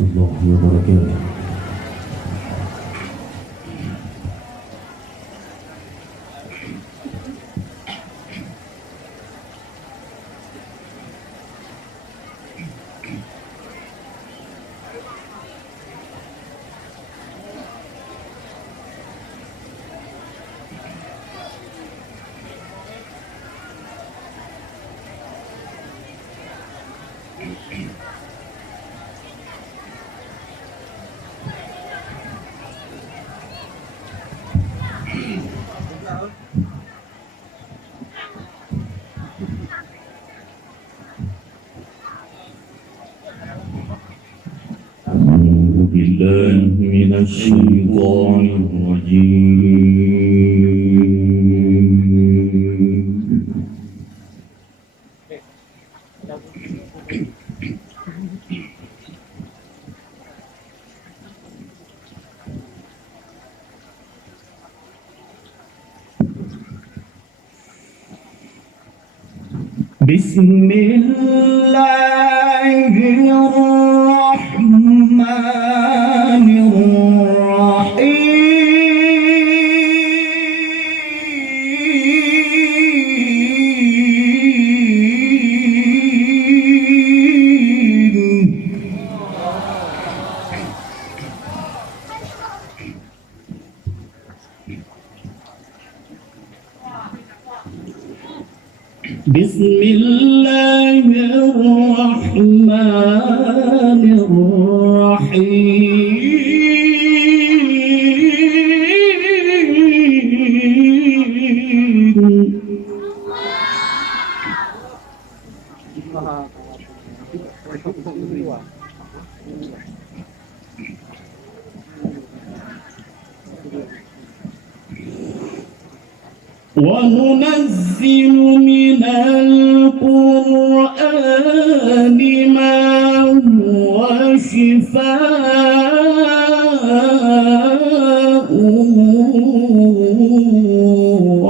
warahmatullahi wabarakatuh. أعوذ بالله من الشيطان الرجيم. بسم الله الرحمن الرحيم. بسم الله الرحمن الرحيم. وننزل من القرآن ما هو شفاء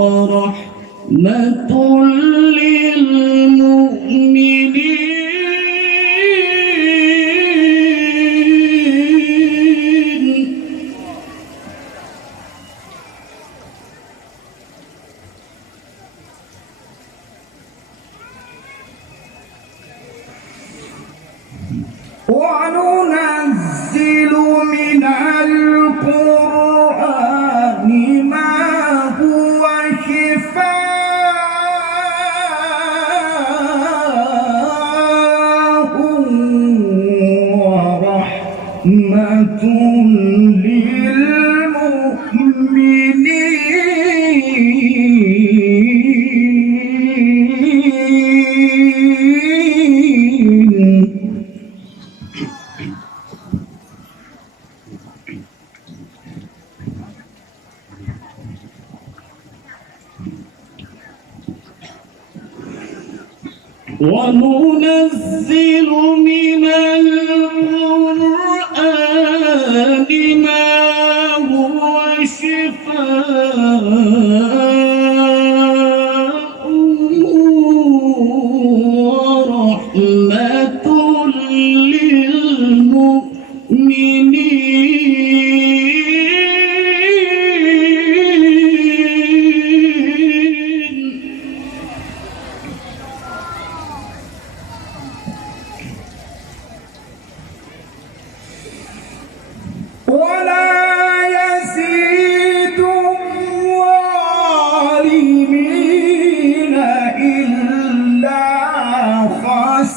ورحمة للمؤمنين. وننزل من القرآن ما هو شفاء ورحمة وننزل من القرآن ما هو شفاء ورحمة للمؤمنين. ولا يزيد الظالمين إلا خسارا.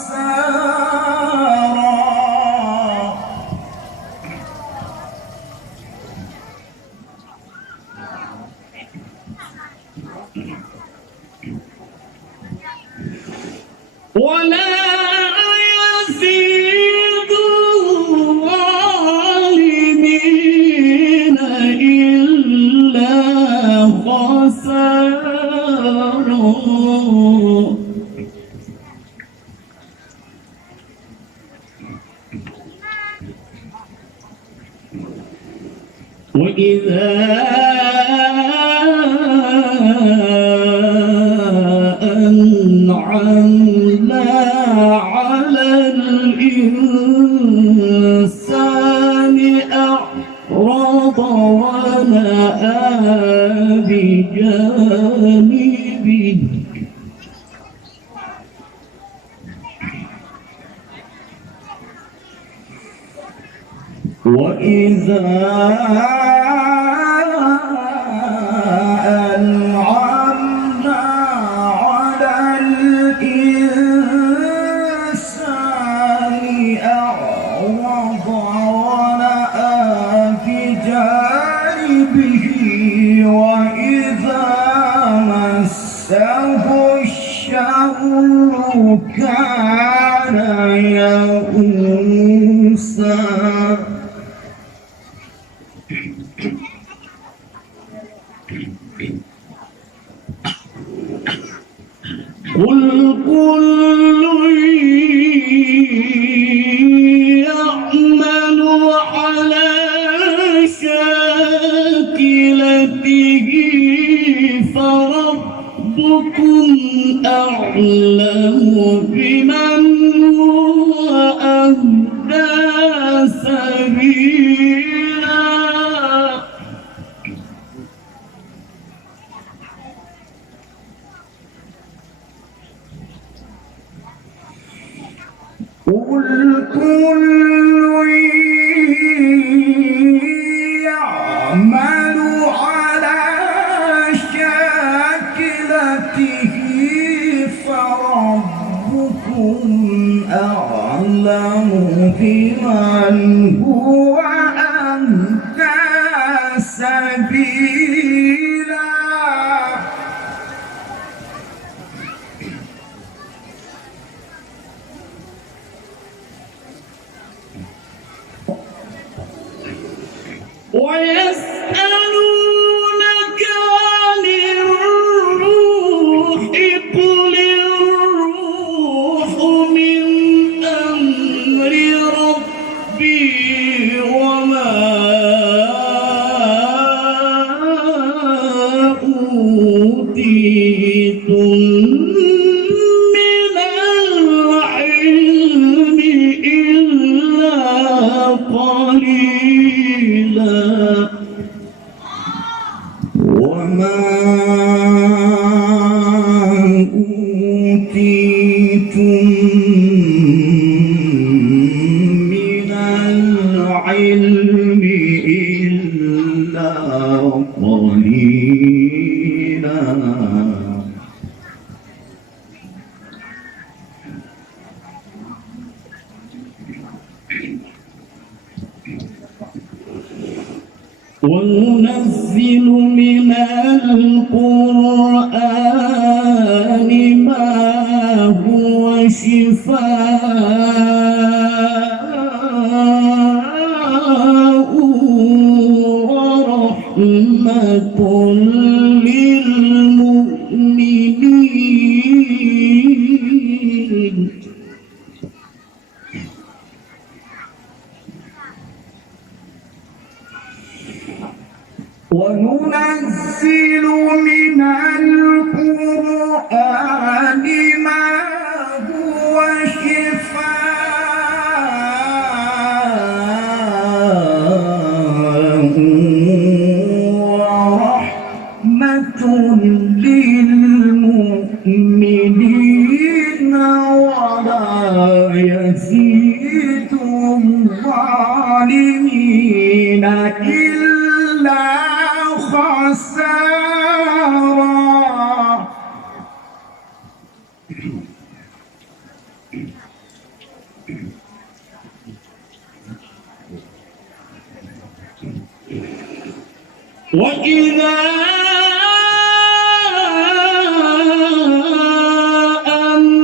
ولا يزيد الظالمين إلا خسارا. وإذا أنعمنا على الإنسان وإذا أنعمنا على الإنسان أعرض ونأى بجانبه وإذا مسه الشر كان يئوسا قل كل يعمل على شاكلته فربكم أعلم بمن هو أهدى سبيلا قل كل يعمل على شاكلته فربكم أعلم بمن هو أهدى سبيلا ويسألونك عن الروح قل الروح من أمر ربي وما أوتيتم من العلم إلا قليلا وما أوتيتم من العلم إلا قليلا وننزل من القرآن ما هو شفاء ورحمة للمؤمنين وننزل من القرآن ما هو شفاء ورحمة للمؤمنين ولا يزيد الظالمين إلا خسارا وإذا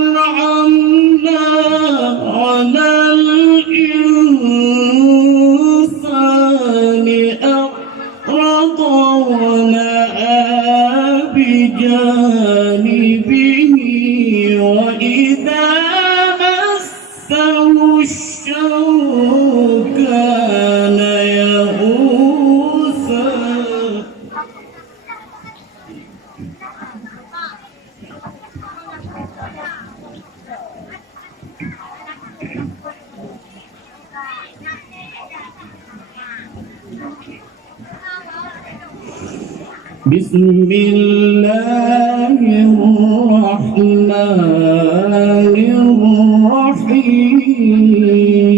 أنعمنا على الإنسان أعرض ونأى بجانبه وإذا مسه الشر كان يئوسا بسم الله الرحمن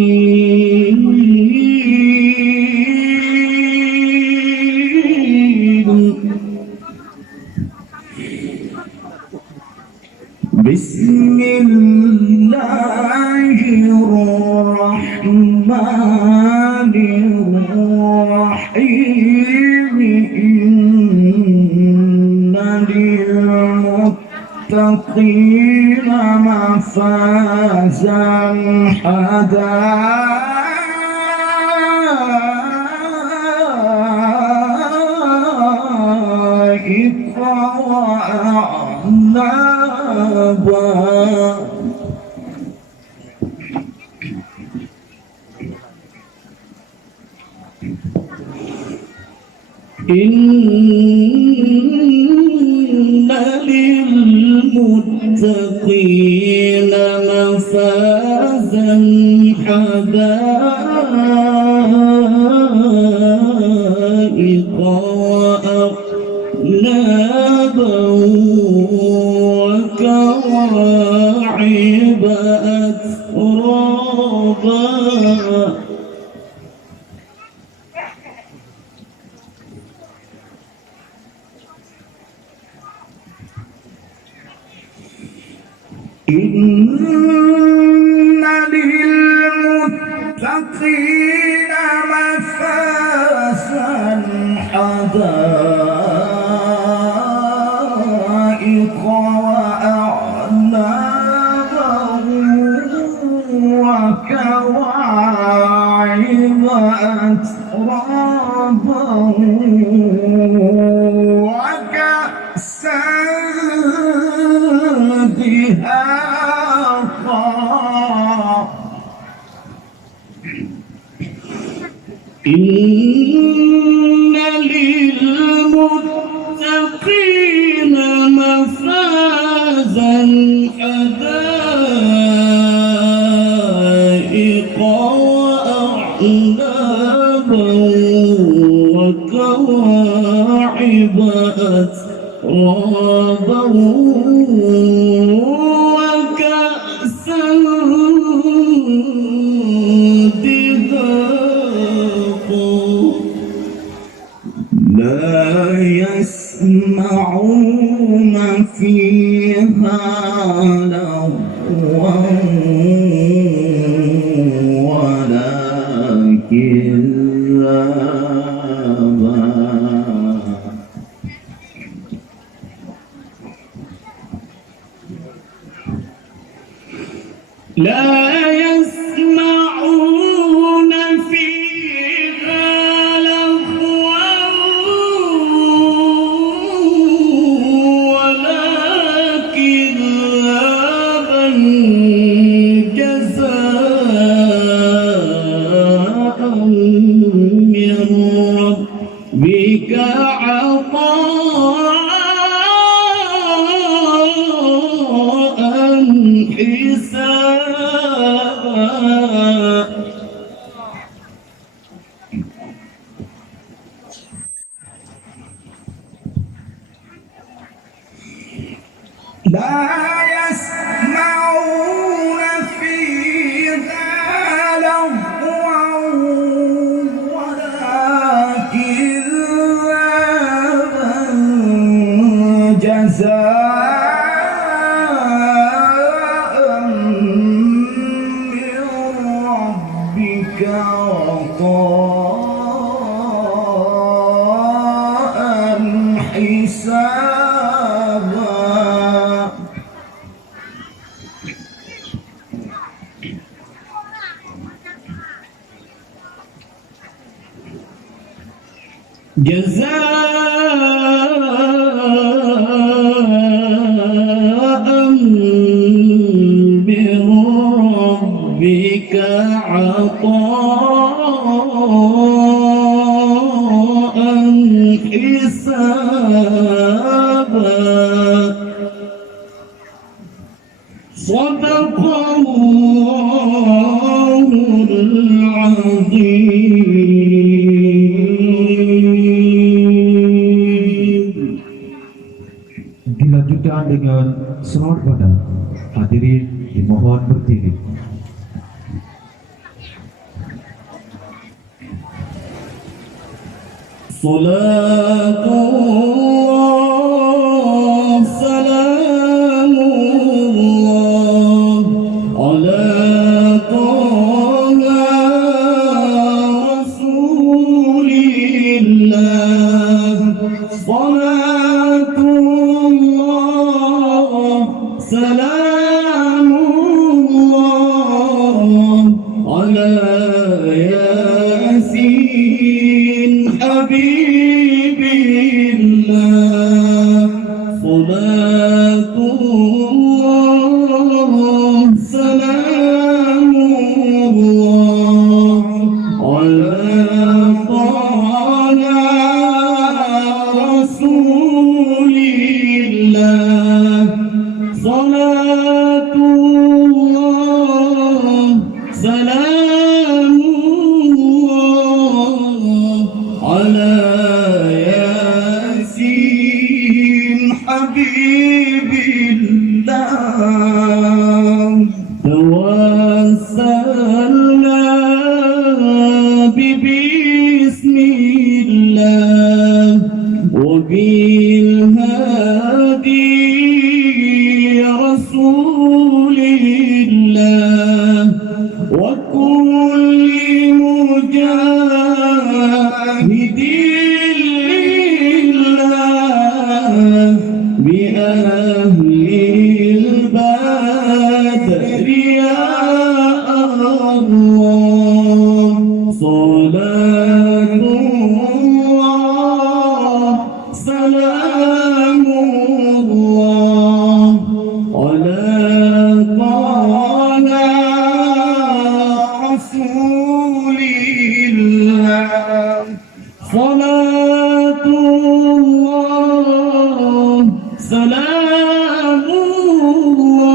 الرحيم الرحمن الرحيم إن للمتقين مفازا حدائق وأعنابا إن للمتقين مفازا حدائق وأعنابا وكواعب أترابا إن للمتقين مفازا حدائق وأعنابا وكواعب أترابا وكأسا دهاقا إن للمتقين مفازا حدائق وأعنابا وكواعب أترابا وكأسا دهاقا لا يسمعون فيها لغوا ولا كذابا لا يسمعون فيها لغوا ولا كذابا جزاء من ربك عطاء حسابا لا يسمعون فيها لغوا ولا كذابا جزاء من ربك عطاء حسابا جزاء من ربك عطاء حسابا صدق الله العظيم. Dilanjutkan dengan selawat pada hadirin dimohon berdiri. Salatullah salamullah ala taha ياسين حبيب الله صلاة الله سلام الله على طه رسول الله صلاة الله سلام الله على ياسين حبيب الله توسلنا ببسم الله وبالهادي رسول الله وكل مجاهد لله بأهل البدر يا الله صلاة الله سلام الله على طه رسول الله صلاة الله سلام الله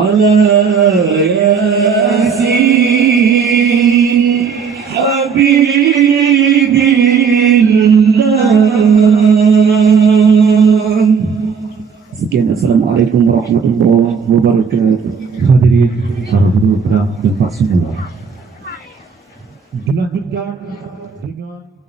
على ياسين حبيب الله. Sekian, Assalamualaikum warahmatullahi wabarakatuh. Hadirin para guru dan tempat semula. Dilanjutkan dengan